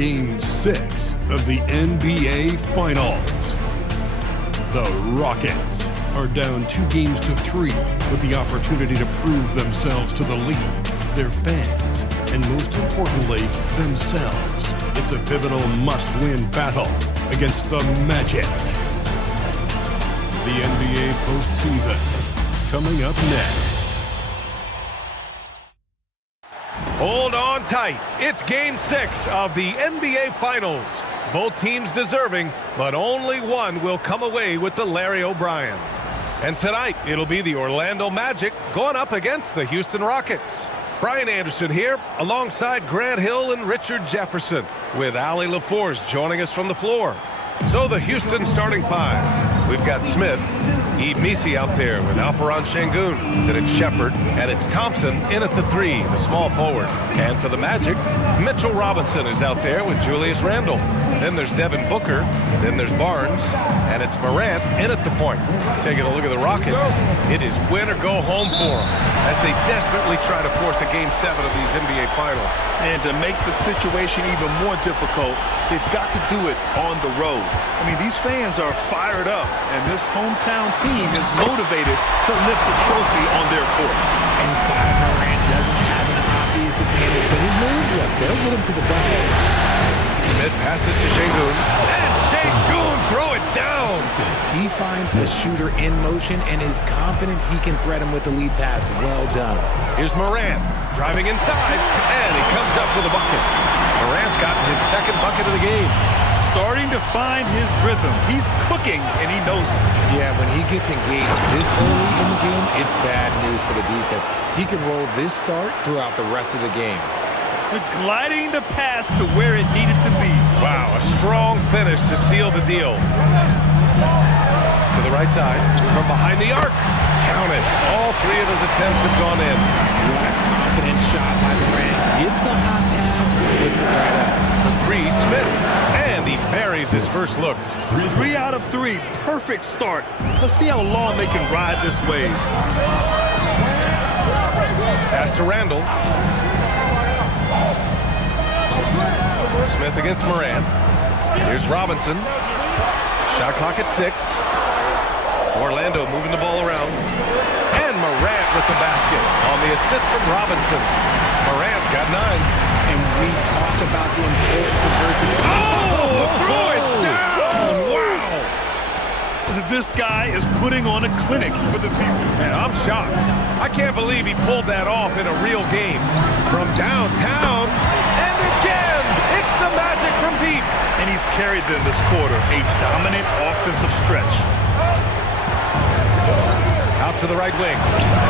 Game 6 of the NBA Finals. The Rockets are down 2-3 with the opportunity to prove themselves to the league, their fans, and most importantly, themselves. It's a pivotal must-win battle against the Magic. The NBA postseason coming up next. Hold on tight. It's Game 6 of the NBA Finals. Both teams deserving, but only one will come away with the Larry O'Brien. And tonight, it'll be the Orlando Magic going up against the Houston Rockets. Brian Anderson here, alongside Grant Hill and Richard Jefferson, with Ali LaForce joining us from the floor. So the Houston starting five. We've got Smith, Misi out there with Alperen Şengün. Then it's Shepard, and it's Thompson in at the 3, the small forward. And for the Magic, Mitchell Robinson is out there with Julius Randle. Then there's Devin Booker. Then there's Barnes, and it's Morant in at the point. Taking a look at the Rockets, it is win or go home for them as they desperately try to force a Game 7 of these NBA Finals. And to make the situation even more difficult, they've got to do it on the road. I mean, these fans are fired up, and this hometown team is motivated to lift the trophy on their court. Inside, Morant doesn't have an obvious advantage, but his moves up. They'll get him to the bucket. Smith passes to Şengün, and Şengün throw it down. He finds the shooter in motion and is confident he can threat him with the lead pass. Well done. Here's Morant driving inside, and he comes up with a bucket. Morant's gotten his second bucket of the game. Starting to find his rhythm. He's cooking, and he knows it. Yeah, when he gets engaged this early in the game, it's bad news for the defense. He can roll this start throughout the rest of the game. Gliding the pass to where it needed to be. Wow, a strong finish to seal the deal. To the right side, from behind the arc. Count it. All three of his attempts have gone in. What a confident shot by Durant. Gets the hot pass, puts it right up. For 3, Smith. And he buries his first look. 3 out of 3. Perfect start. Let's see how long they can ride this wave. Pass to Randle. Smith against Morant. Here's Robinson. Shot clock at 6. Orlando moving the ball around. And Morant with the basket on the assist from Robinson. Morant's got 9. And we talk about the importance of versatility. Oh, throw it down! Wow! This guy is putting on a clinic for the people. Man, I'm shocked. I can't believe he pulled that off in a real game. From downtown, and again, it's the Magic from deep. And he's carried them this quarter, a dominant offensive stretch. Out to the right wing.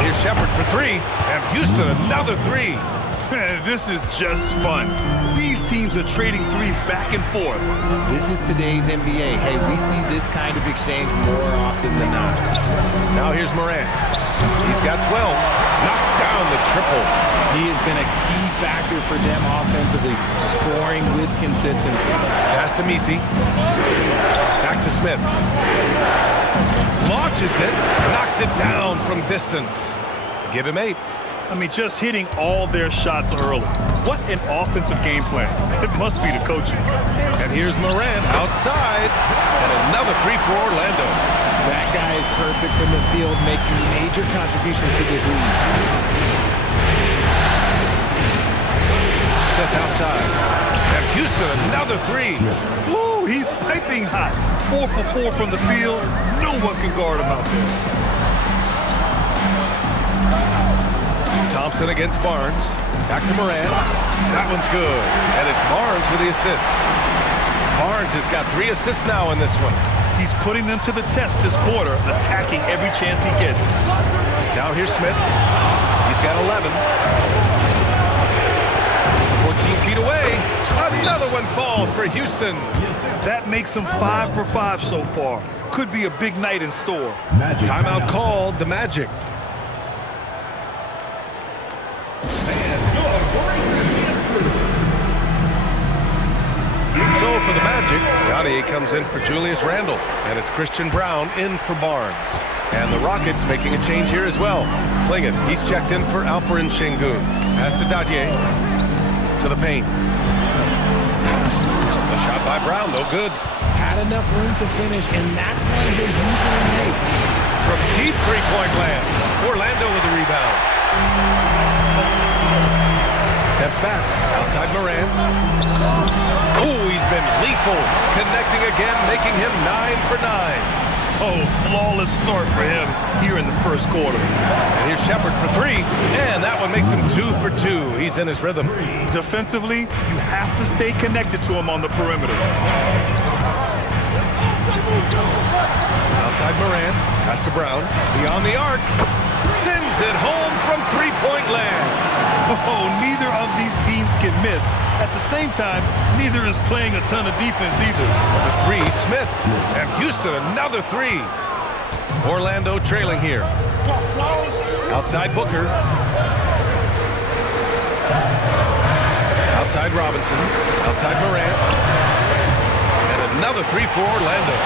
Here's Shepard for 3, and Houston another 3. This is just fun. These teams are trading threes back and forth. This is today's NBA. Hey, we see this kind of exchange more often than not. Now here's Morant. He's got 12. Knocks down the triple. He has been a key factor for them offensively, scoring with consistency. Pass to Misi. Back to Smith. Launches it. Knocks it down from distance. Give him 8. I mean, just hitting all their shots early. What an offensive game plan. It must be the coaching. And here's Morant outside. And another 3 for Orlando. That guy is perfect from the field, making major contributions to this league. Smith outside. And Houston another 3. Woo, he's piping hot. 4 for 4 from the field. No one can guard him out there. Thompson against Barnes. Back to Morant. That one's good. And it's Barnes with the assist. Barnes has got 3 assists now in this one. He's putting them to the test this quarter, attacking every chance he gets. Now here's Smith. He's got 11. 14 feet away. Another one falls for Houston. That makes him 5 for 5 so far. Could be a big night in store. Timeout called, the Magic. So for the Magic, Gaudier comes in for Julius Randle, and it's Christian Brown in for Barnes. And the Rockets making a change here as well. Klingon, he's checked in for Alperen Şengün. Pass to Gaudier. To the paint. Shot by Brown, no good. Had enough room to finish, and that's one he'll usually make. From deep three-point land, Orlando with the rebound. Steps back, outside Moran. Oh, he's been lethal. Connecting again, making him 9 for 9. Oh, flawless start for him here in the first quarter. And here's Shepard for 3, and that one makes him 2 for 2. He's in his rhythm. Defensively, you have to stay connected to him on the perimeter. Outside Moran, pass to Brown, beyond the arc, sends it home from three-point land. Oh, neither of these teams can miss. At the same time, neither is playing a ton of defense either. The 3, Smith, and Houston another 3. Orlando trailing here. Outside Booker. Outside Robinson, outside Moran. And another 3 for Orlando.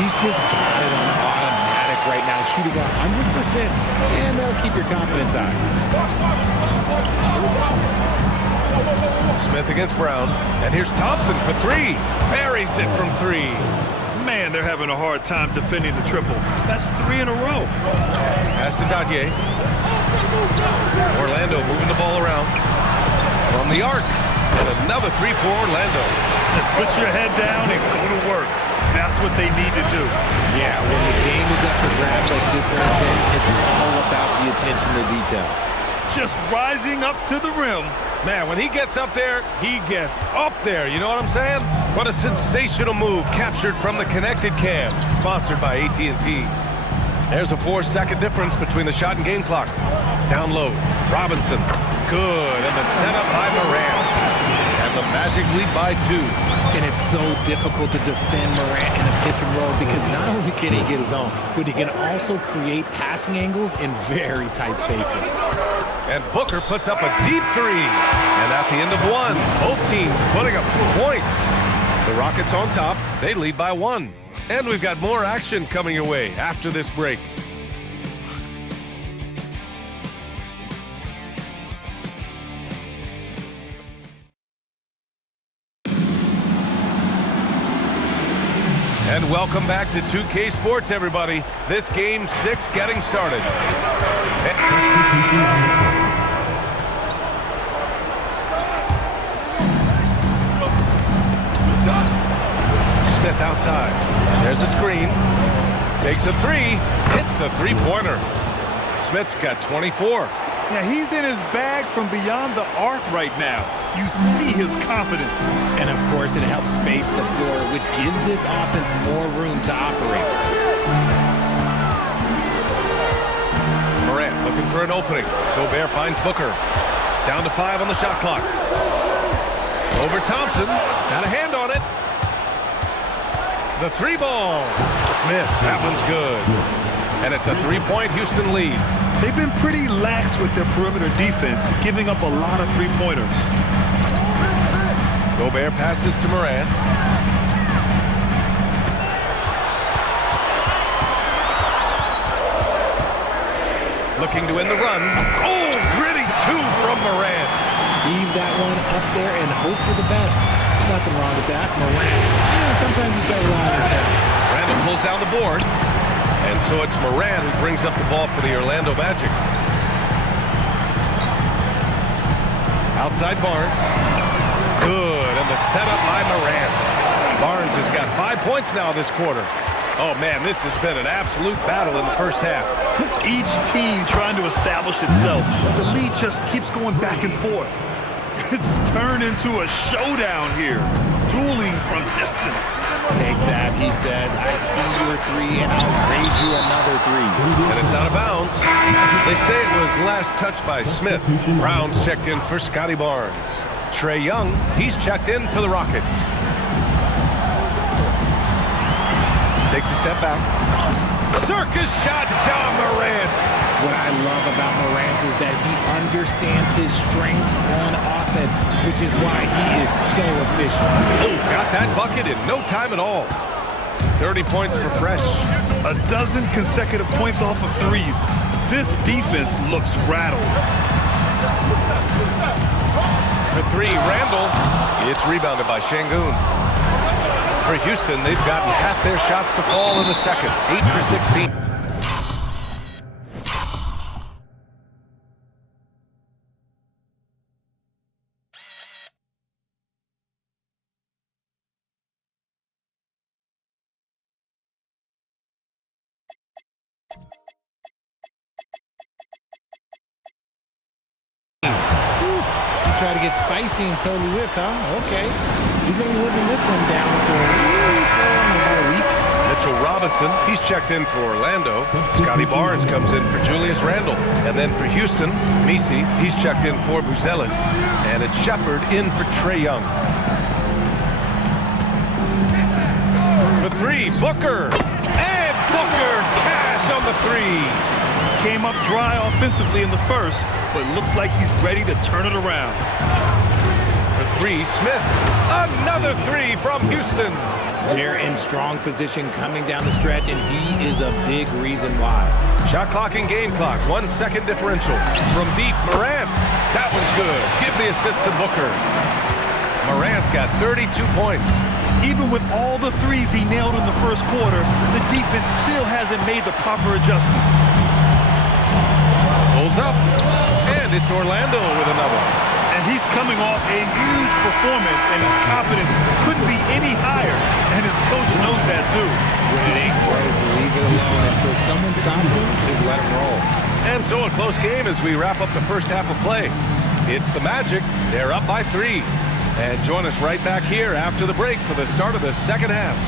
He's just got it on automatic right now, shooting 100%, and they'll keep your confidence high. Smith against Brown, and here's Thompson for 3. Buries it from 3. Man, they're having a hard time defending the triple. That's 3 in a row. Pass to Dadier. Orlando moving the ball around. From the arc, and another 3 for Orlando. Put your head down and go to work. That's what they need to do. Yeah, when the game is up for grabs like this one has been, it's all about the attention to detail. Just rising up to the rim. Man, when he gets up there, he gets up there. You know what I'm saying? What a sensational move captured from the connected cam, sponsored by AT&T. There's a 4-second difference between the shot and game clock. Down low, Robinson, good, and the setup by Morant. And the Magic lead by 2. And it's so difficult to defend Morant in a pick and roll because not only can he get his own, but he can also create passing angles in very tight spaces. And Booker puts up a deep 3. And at the end of 1, both teams putting up 2 points. The Rockets on top, they lead by 1. And we've got more action coming your way after this break. And welcome back to 2K Sports, everybody. This game 6 getting started. Smith outside. There's a screen. Takes a 3. Hits a three-pointer. Smith's got 24. Yeah, he's in his bag from beyond the arc right now. You see his confidence. And of course, it helps space the floor, which gives this offense more room to operate. Morant looking for an opening. Gobert finds Booker. Down to 5 on the shot clock. Over Thompson. Got a hand on it. The 3 ball. Smith, that one's good. And it's a 3-point Houston lead. They've been pretty lax with their perimeter defense, giving up a lot of three-pointers. Gobert passes to Morant. Looking to end the run. Oh, gritty 2 from Morant. Leave that one up there and hope for the best. Nothing wrong with that. Morant, sometimes he's got a lot of talent. Randall pulls down the board. And so it's Morant who brings up the ball for the Orlando Magic. Outside Barnes. Good, and the setup by Morant. Barnes has got 5 points now this quarter. Oh, man, this has been an absolute battle in the first half. Each team trying to establish itself. The lead just keeps going back and forth. It's turned into a showdown here. Dueling from distance. Take that, he says. I see your 3, and I'll raise you another 3. And it's out of bounds. They say it was last touched by Smith. Brown's checked in for Scotty Barnes. Trae Young, he's checked in for the Rockets. Takes a step back. Circus shot, John Morant. What I love about Morant is that he understands his strengths on offense, which is why he is so efficient. Oh, got that bucket in no time at all. 30 points for Fresh. A dozen consecutive points off of threes. This defense looks rattled. For 3, Randall. It's rebounded by Şengün. For Houston, they've gotten half their shots to fall in the second, 8 for 16. Try to get spicy and totally whipped, huh? Okay. He's going to be whipping this one down for about a week. Mitchell Robinson, he's checked in for Orlando. Scotty Barnes comes in for Julius Randle. And then for Houston, Misi, he's checked in for Buzelis. And it's Shepard in for Trae Young. For three, Booker. And Booker, cash on the three. Came up dry offensively in the first, but looks like he's ready to turn it around. For three, Smith. Another three from Houston. They're in strong position coming down the stretch, and he is a big reason why. Shot clock and game clock, 1 second differential. From deep, Morant. That one's good. Give the assist to Booker. Morant's got 32 points. Even with all the threes he nailed in the first quarter, the defense still hasn't made the proper adjustments. Pulls up, and it's Orlando with another. And he's coming off a huge performance, and his confidence couldn't be any higher. And his coach knows that too. Leave it alone until someone stops him, just let him roll. And so a close game as we wrap up the first half of play. It's the Magic. They're up by 3. And join us right back here after the break for the start of the second half.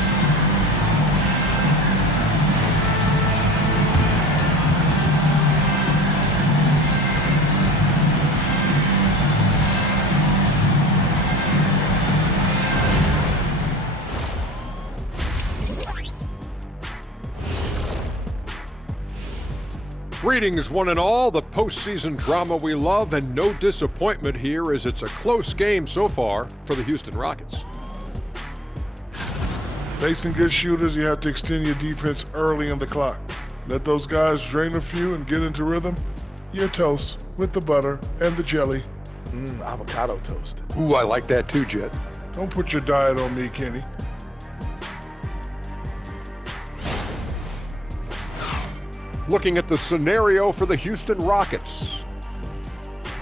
Greetings, one and all. The postseason drama we love, and no disappointment here as it's a close game so far for the Houston Rockets. Facing good shooters, you have to extend your defense early in the clock. Let those guys drain a few and get into rhythm. You're toast with the butter and the jelly. Avocado toast. Ooh, I like that too, Jet. Don't put your diet on me, Kenny. Looking at the scenario for the Houston Rockets.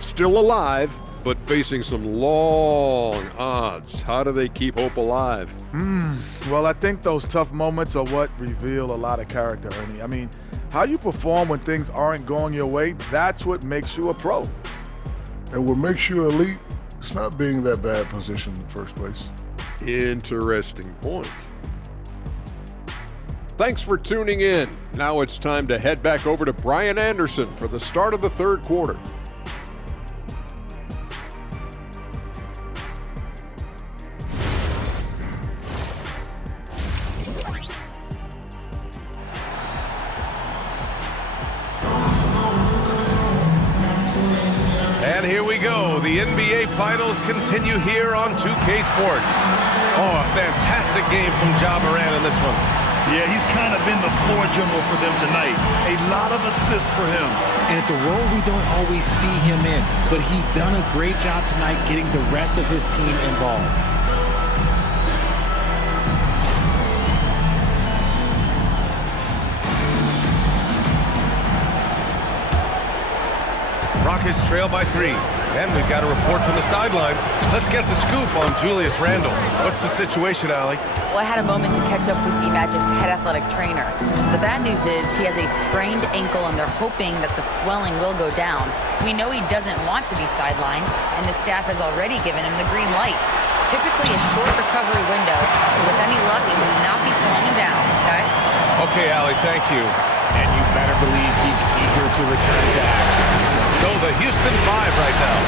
Still alive, but facing some long odds. How do they keep hope alive? Well, I think those tough moments are what reveal a lot of character, Ernie. I mean, how you perform when things aren't going your way, that's what makes you a pro. And what makes you elite, it's not being that bad position in the first place. Interesting point. Thanks for tuning in. Now it's time to head back over to Brian Anderson for the start of the third quarter. And here we go. The NBA Finals continue here on 2K Sports. Oh, a fantastic game from Ja Morant in this one. Yeah, he's kind of been the floor general for them tonight. A lot of assists for him. And it's a role we don't always see him in, but he's done a great job tonight getting the rest of his team involved. Rockets trail by 3. And we've got a report from the sideline. Let's get the scoop on Julius Randle. What's the situation, Allie? Well, I had a moment to catch up with the Magic's head athletic trainer. The bad news is he has a sprained ankle, and they're hoping that the swelling will go down. We know he doesn't want to be sidelined, and the staff has already given him the green light. Typically a short recovery window, so with any luck, he will not be slowing him down, guys. Okay, Allie, thank you. And you better believe he's eager to return to action. So the Houston 5 right now.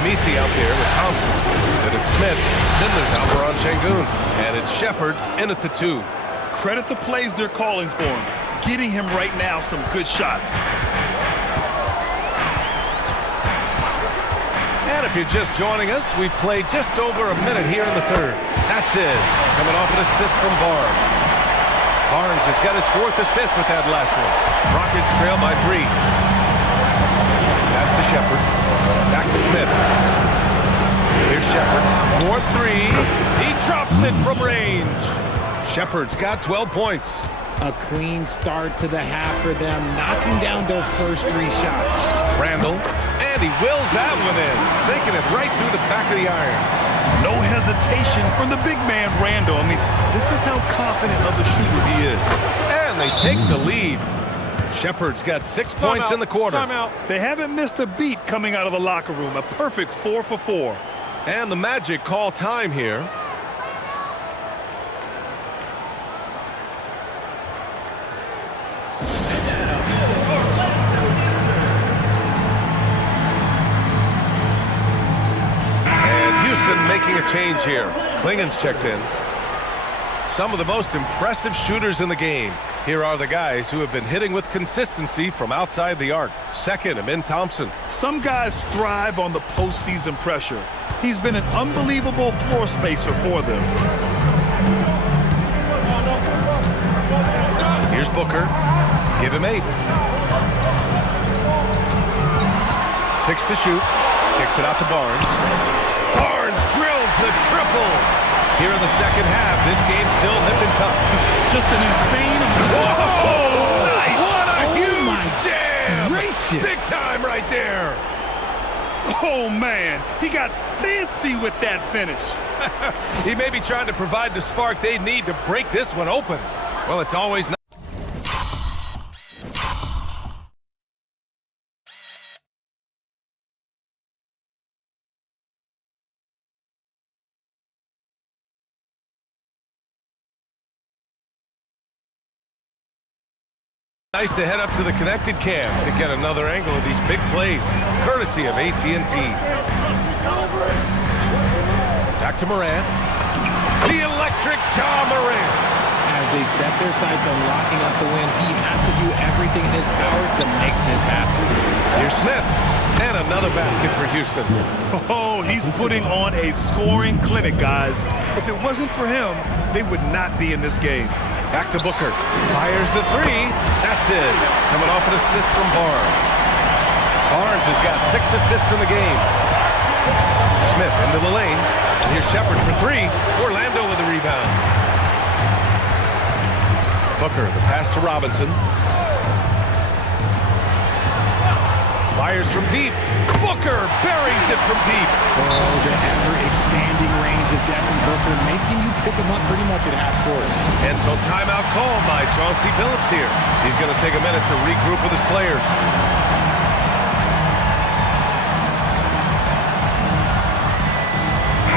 Misi out there with Thompson. Then it's Smith. Then there's Alperon Şengün. And it's Shepard in at the 2. Credit the plays they're calling for him. Getting him right now some good shots. And if you're just joining us, we played just over a minute here in the third. That's it. Coming off an assist from Barnes. Barnes has got his 4th assist with that last one. Rockets trail by 3. Pass to Shepard. Back to Smith. Here's Shepard. 4-3. He drops it from range. Shepard's got 12 points. A clean start to the half for them, knocking down their first 3 shots. Randall, and he wills that one in, sinking it right through the back of the iron. No hesitation from the big man, Randall. I mean, this is how confident of a shooter he is. And they take the lead. Shepard's got 6 points in the quarter. Timeout. They haven't missed a beat coming out of the locker room. A perfect 4 for 4. And the Magic call time here. Making a change here. Klingen's checked in. Some of the most impressive shooters in the game. Here are the guys who have been hitting with consistency from outside the arc. Second, Amin Thompson. Some guys thrive on the postseason pressure. He's been an unbelievable floor spacer for them. Here's Booker. Give him 8. 6 to shoot. Kicks it out to Barnes. Drills the triple. Here in the second half, this game's still nip and tuck. Just an insane. Whoa! Nice. What a huge jam! Gracious. Big time right there. Oh, man. He got fancy with that finish. He may be trying to provide the spark they need to break this one open. Well, it's always nice. Nice to head up to the connected cam to get another angle of these big plays, courtesy of AT&T. Back to Morant. The electric Ja Morant. As they set their sights on locking up the win, he has to do everything in his power to make this happen. Here's Smith. And another basket for Houston. Oh, he's putting on a scoring clinic, guys. If it wasn't for him, they would not be in this game. Back to Booker. Fires the 3. That's it. Coming off an assist from Barnes. Barnes has got 6 assists in the game. Smith into the lane. And here's Shepard for 3. Orlando with the rebound. Booker, the pass to Robinson. Fires from deep. Booker buries it from deep. Oh, the ever-expanding range of Devin Booker, making you pick him up pretty much at half court. And so timeout called by Chauncey Billups here. He's going to take a minute to regroup with his players.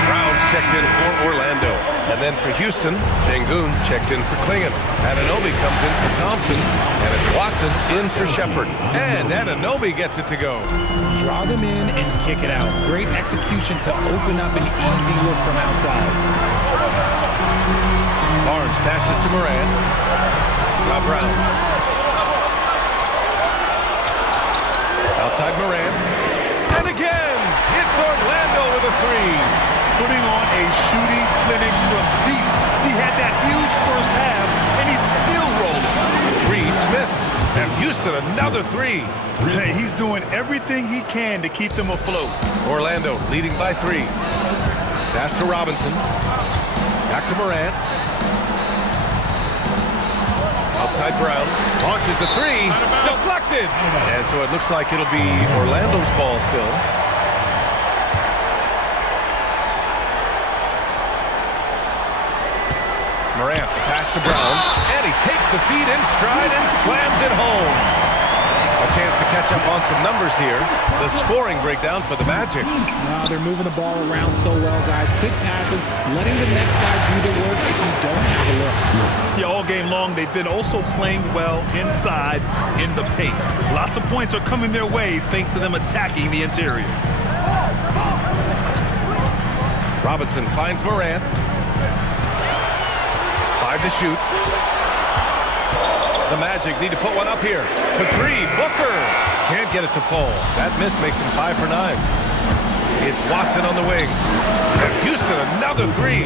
Brown's checked in for Orlando. And then for Houston, Şengün checked in for Klingen. Anunoby comes in for Thompson. And it's Watson in for Shepard. And Anunoby gets it to go. Draw them in and kick it out. Great execution to open up an easy look from outside. Barnes passes to Morant. Now Brown. Outside Morant. And again, it's Orlando with a 3. Putting on a shooting clinic from deep. He had that huge first half, and he's still rolling. 3, Smith. And Houston, another 3. Hey, he's doing everything he can to keep them afloat. Orlando leading by 3. Pass to Robinson. Back to Morant. Outside Brown. Launches a 3. Deflected. And so it looks like it'll be Orlando's ball still. Morant, the pass to Brown, and he takes the feed in stride and slams it home. A chance to catch up on some numbers here. The scoring breakdown for the Magic. Wow, they're moving the ball around so well, guys. Quick passes, letting the next guy do the work if you don't have a look. Yeah, all game long, they've been also playing well inside in the paint. Lots of points are coming their way thanks to them attacking the interior. Robinson finds Morant. 5 to shoot. The Magic need to put one up here. For 3, Booker. Can't get it to fall. That miss makes him 5 for 9. It's Watson on the wing. And Houston, another 3.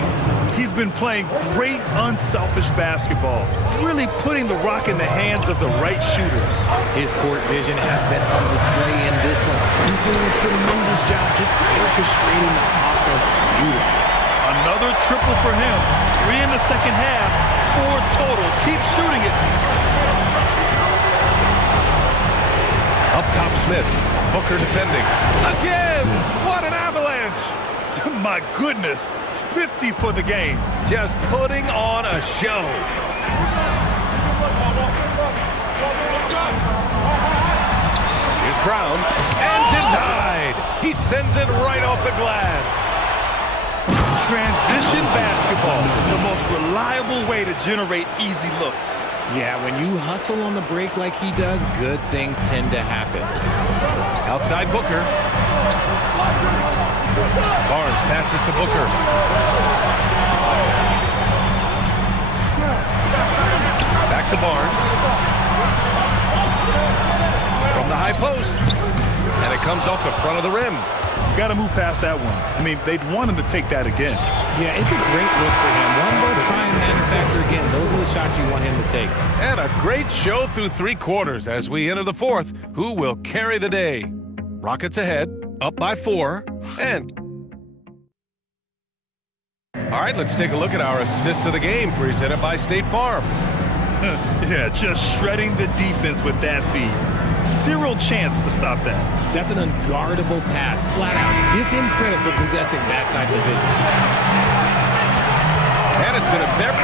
He's been playing great, unselfish basketball. Really putting the rock in the hands of the right shooters. His court vision has been on display in this one. He's doing a tremendous job just orchestrating the offense beautifully. Another triple for him. 3 in the second half, 4 total. Keep shooting it. Up top, Smith. Booker defending. Again! What an avalanche! My goodness, 50 for the game. Just putting on a show. Here's Brown, and denied. He sends it right off the glass. Transition basketball, the most reliable way to generate easy looks. Yeah, when you hustle on the break like he does, good things tend to happen. Outside Booker. Barnes passes to Booker. Back to Barnes. From the high post. And it comes off the front of the rim. You got to move past that one. I mean, they'd want him to take that again. Yeah, it's a great look for him. One more try and manufacture again. Those are the shots you want him to take. And a great show through 3 quarters as we enter the 4th. Who will carry the day? Rockets ahead, up by 4, and... All right, let's take a look at our assist of the game presented by State Farm. Yeah, just shredding the defense with that feed. Zero chance to stop that. That's an unguardable pass, flat out. Give him credit for possessing that type of vision. And it's been a very...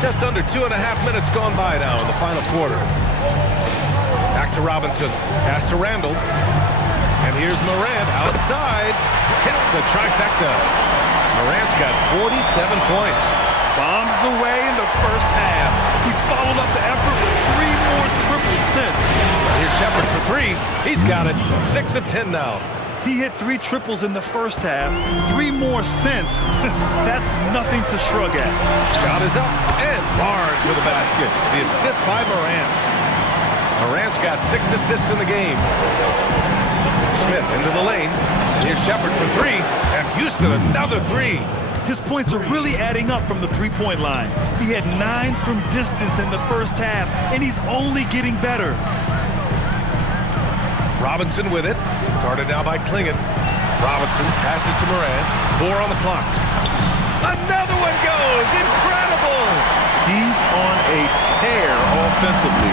Just under 2.5 minutes gone by now in the final quarter. Back to Robinson. Pass to Randall. And here's Morant outside. Hits the trifecta. Morant's got 47 points. Bombs away in the first half. He's followed up the effort with 3 more triples since. Here's Shepard for 3. He's got it. 6 of 10 now. He hit 3 triples in the first half. 3 more since. That's nothing to shrug at. Shot is up. And Barnes with a basket. The assist by Morant. Morant's got 6 assists in the game. Smith into the lane. Here's Shepard for 3. And Houston another 3. His points are really adding up from the three-point line. He had 9 from distance in the first half, and he's only getting better. Robinson with it. Guarded now by Klingon. Robinson passes to Morant. 4 on the clock. Another one goes. Incredible. He's on a tear offensively,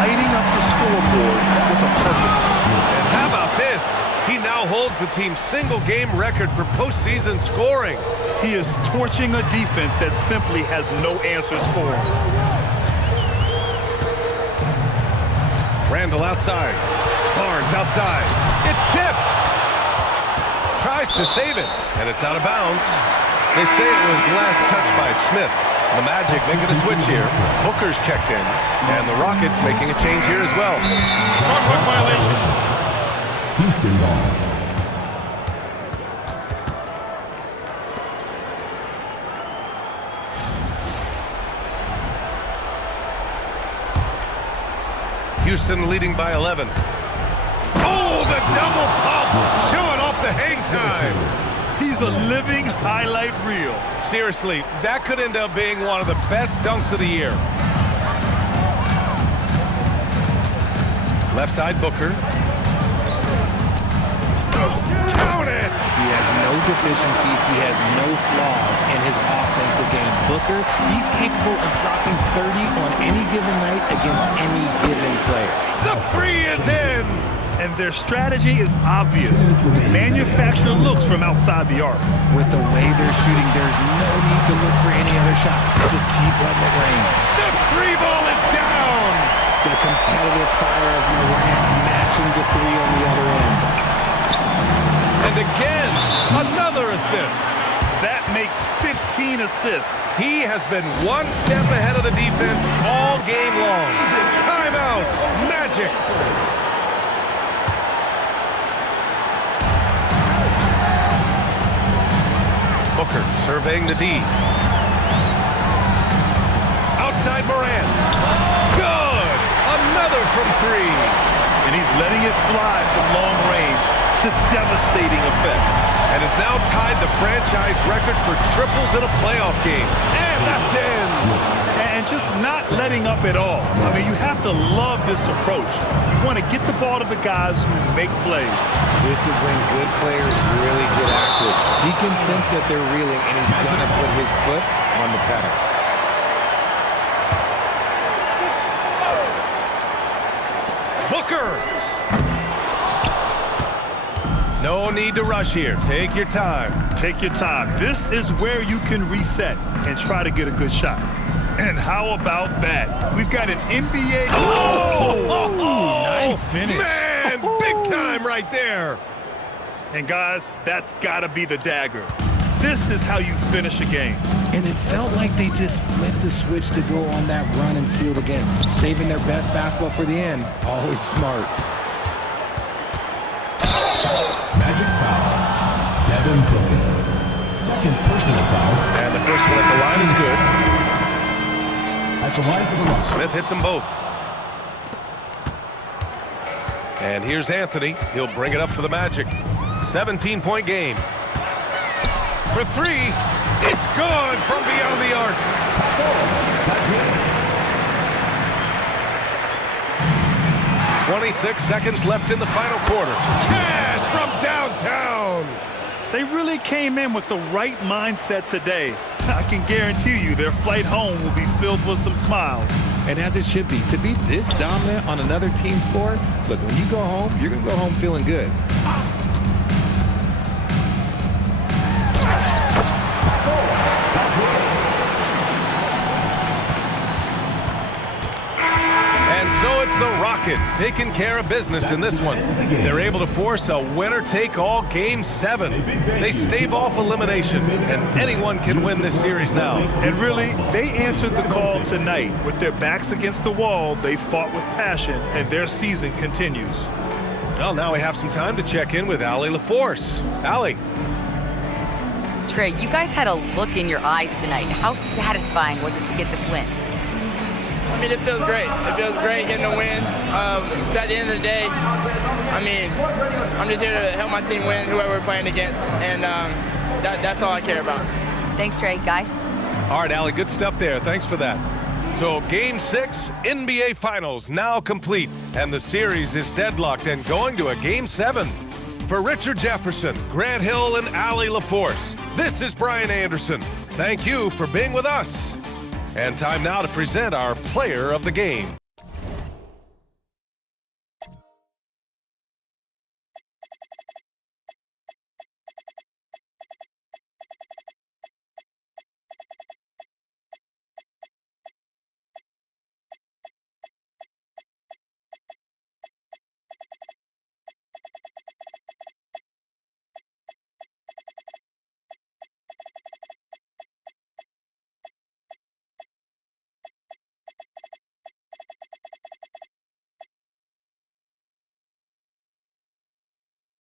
lighting up the scoreboard with a purpose. And how about this? He now holds the team's single-game record for postseason scoring. He is torching a defense that simply has no answers for him. Randall outside. Barnes outside. It's tipped. Tries to save it, and it's out of bounds. They say it was last touched by Smith. The Magic making a switch here. Booker's checked in, and the Rockets making a change here as well. Shot clock violation. Houston ball. Houston leading by 11. Oh, the double pump! Showing off the hang time. He's a living highlight reel. Seriously, that could end up being one of the best dunks of the year. Left side, Booker. Count it! He has no deficiencies. He has no flaws in his offensive game. Booker, he's capable of dropping 30 on any given night against any given player. The 3 is in! And their strategy is obvious. Manufacture looks from outside the arc. With the way they're shooting, there's no need to look for any other shot. Just keep letting it rain. The 3 ball is down! The competitive fire of Morant matching the 3 on the other end. And again, another assist. That makes 15 assists. He has been one step ahead of the defense all game long. Timeout, Magic. Booker surveying the D. Outside Morant. Good! Another from 3. And he's letting it fly from long range to devastating effect. And has now tied the franchise record for triples in a playoff game. And that's in! And just not letting up at all. I mean, you have to love this approach. You want to get the ball to the guys who make plays. This is when good players really get after it. He can sense that they're reeling, and he's going to put his foot on the pedal. Booker! No need to rush here. Take your time. Take your time. This is where you can reset and try to get a good shot. And how about that? We've got an NBA. Oh! Nice finish. Man, big time right there. And guys, that's got to be the dagger. This is how you finish a game. And it felt like they just flipped the switch to go on that run and seal the game. Saving their best basketball for the end. Always smart. Magic foul. Devin. Second personal foul. And the first one at the line is good. At the line for the Rockets. Smith hits them both. And here's Anthony. He'll bring it up for the Magic. 17-point game. For three. It's good from beyond the arc. 26 seconds left in the final quarter. Cash from downtown. They really came in with the right mindset today. I can guarantee you their flight home will be filled with some smiles. And as it should be. To be this dominant on another team's floor, look, when you go home, you're going to go home feeling good. So it's the Rockets taking care of business in this one. They're able to force a winner-take-all Game 7. They stave off elimination, and anyone can win this series now. And really, they answered the call tonight. With their backs against the wall, they fought with passion, and their season continues. Well, now we have some time to check in with Allie LaForce. Allie. Trey, you guys had a look in your eyes tonight. How satisfying was it to get this win? I mean, it feels great. It feels great getting a win. But at the end of the day, I mean, I'm just here to help my team win, whoever we're playing against, and that's all I care about. Thanks, Trey. Guys? All right, Allie, good stuff there. Thanks for that. So Game 6 NBA Finals now complete, and the series is deadlocked and going to a Game 7. For Richard Jefferson, Grant Hill, and Allie LaForce, this is Brian Anderson. Thank you for being with us. And time now to present our player of the game.